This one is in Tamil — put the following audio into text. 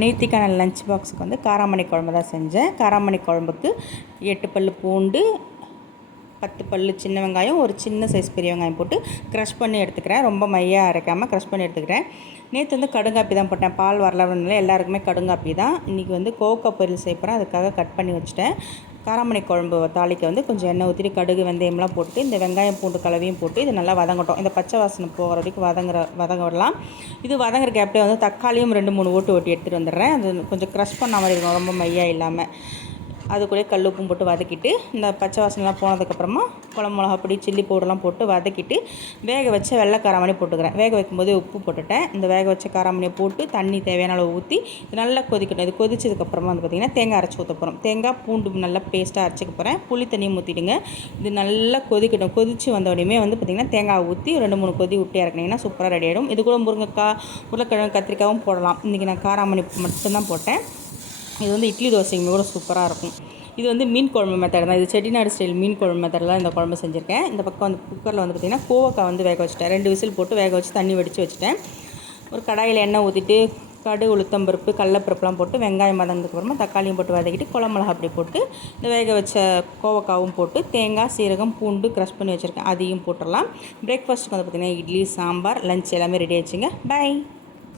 நேத்திக்கான லஞ்ச் பாக்ஸுக்கு வந்து காராமணி குழம்பு தான் செஞ்சேன். காராமணி குழம்புக்கு எட்டு பல் பூண்டு பத்து பல் சின்ன வெங்காயம் ஒரு சின்ன சைஸ் பெரிய வெங்காயம் போட்டு க்ரஷ் பண்ணி எடுத்துக்கிறேன். ரொம்ப மையாக அரைக்காமல் க்ரஷ் பண்ணி எடுத்துக்கிறேன். நேற்று வந்து கடுங்காப்பி தான் போட்டேன். பால் வரலனால எல்லாருக்குமே கடுங்காப்பி தான். இன்றைக்கி வந்து கோவக்கா பொரியல் செய்யப்போகிறேன் அதுக்காக கட் பண்ணி வச்சுட்டேன். காராமணி குழம்பு தாளிக்க வந்து கொஞ்சம் எண்ணெய் ஊற்றி கடுகு வெந்தயம்லாம் போட்டு இந்த வெங்காயம் பூண்டு கலவையும் போட்டு இது நல்லா வதங்கட்டும். இந்த பச்சை வாசனை போகிற வரைக்கும் வதங்குற வதங்க விடலாம் இது வதங்குற கேப்லேயே வந்து தக்காளியும் ரெண்டு மூணு ஓட்டு ஓட்டி எடுத்துகிட்டு வந்துடுறேன். அது கொஞ்சம் க்ரஷ் பண்ண மாதிரி இருக்கும். ரொம்ப மையாக இல்லாமல் அது கூட கல் உப்பும் போட்டு வதக்கிட்டு இந்த பச்சை வாசனைலாம் போனதுக்கப்புறமா குழம்பு மிளகா பொடி சில்லி பவுடர்லாம் போட்டு வதக்கிட்டு வேக வச்ச வெள்ளை காராமணி போட்டுக்கிறேன். வேக வைக்கும்போதே உப்பு போட்டுட்டேன். இந்த வேக வச்ச காராமணியை போட்டு தண்ணி தேவையான அளவு ஊற்றி இது நல்லா கொதிக்கணும் இது கொதிச்சதுக்கப்புறமா வந்து பார்த்திங்கன்னா தேங்காய் அரைச்சி ஊற்ற போகிறோம் தேங்காய் பூண்டு நல்லா பேஸ்ட்டாக அரைச்சிக்க போகிறேன் புளி தண்ணியும் ஊற்றிடுங்க இது நல்லா கொதிக்கட்டும். கொதித்து வந்தோடனே வந்து பார்த்திங்கன்னா தேங்காய் ஊற்றி ரெண்டு மூணு கொதி விட்டு இறக்குனீங்கன்னா சூப்பராக ரெடி ஆகிடும் இது கூட முருங்கைக்காய் உருளைக்கிழங்கு கத்திரிக்காயும் போடலாம். இன்றைக்கி நான் காராமணி மட்டும்தான் போட்டேன். இது வந்து இட்லி தோசைங்க கூட சூப்பராக இருக்கும். இது வந்து மீன் குழம்பு மெத்தட் தான். இது செட்டிநாடு ஸ்டைல் மீன் குழம்பு மெத்தட் தான் இந்த குழம்பு செஞ்சுருக்கேன். இந்த பக்கம் வந்து குக்கரில் வந்து பார்த்திங்கன்னா கோவக்காய் வந்து வேக வச்சுட்டேன். ரெண்டு விசில் போட்டு வேக வச்சு தண்ணி வடித்து வச்சுட்டேன். ஒரு கடாயில் எண்ணெய் ஊற்றிட்டு கடு உளுத்தம்பருப்பு கடலப்பருப்புலாம் போட்டு வெங்காயம் வதங்கினதுக்கப்புறமா தக்காளியும் போட்டு வதக்கிட்டு குழம்பு அப்படி போட்டு இந்த வேக வச்ச கோவக்காவும் போட்டு தேங்காய் சீரகம் பூண்டு க்ரஷ் பண்ணி வச்சுருக்கேன். அதையும் போட்டுடலாம். பிரேக்ஃபாஸ்ட்டுக்கு வந்து பார்த்திங்கன்னா இட்லி சாம்பார் லஞ்ச் எல்லாமே ரெடி ஆச்சுங்க பை